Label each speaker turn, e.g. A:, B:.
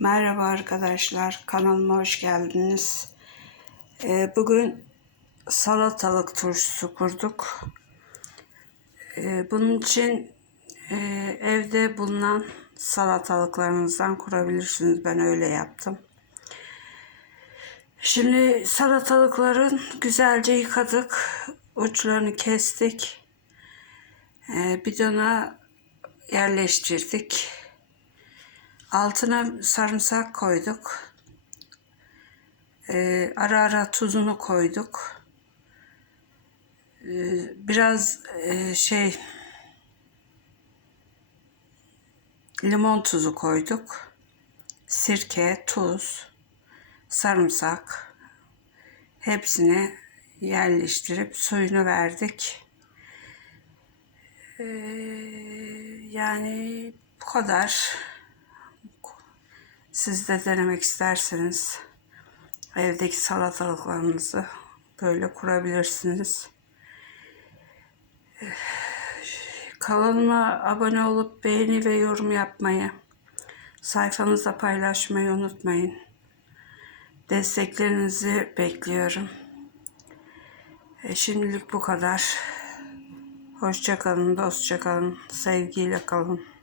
A: Merhaba arkadaşlar, kanalıma hoş geldiniz. Ee, bugün salatalık turşusu kurduk. Ee, bunun için e, evde bulunan salatalıklarınızdan kurabilirsiniz. Ben öyle yaptım. Şimdi salatalıkların güzelce yıkadık. Uçlarını kestik. Ee, bidona yerleştirdik. Altına sarımsak koyduk. Ee, ara ara tuzunu koyduk. Ee, biraz e, şey limon tuzu koyduk. Sirke, tuz, sarımsak hepsini yerleştirip suyunu verdik. Ee, yani bu kadar. Siz de denemek isterseniz evdeki salatalıklarınızı böyle kurabilirsiniz. Kanalıma abone olup beğeni ve yorum yapmayı, sayfanızda paylaşmayı unutmayın. Desteklerinizi bekliyorum. E, şimdilik bu kadar. Hoşça kalın, dostça kalın, sevgiyle kalın.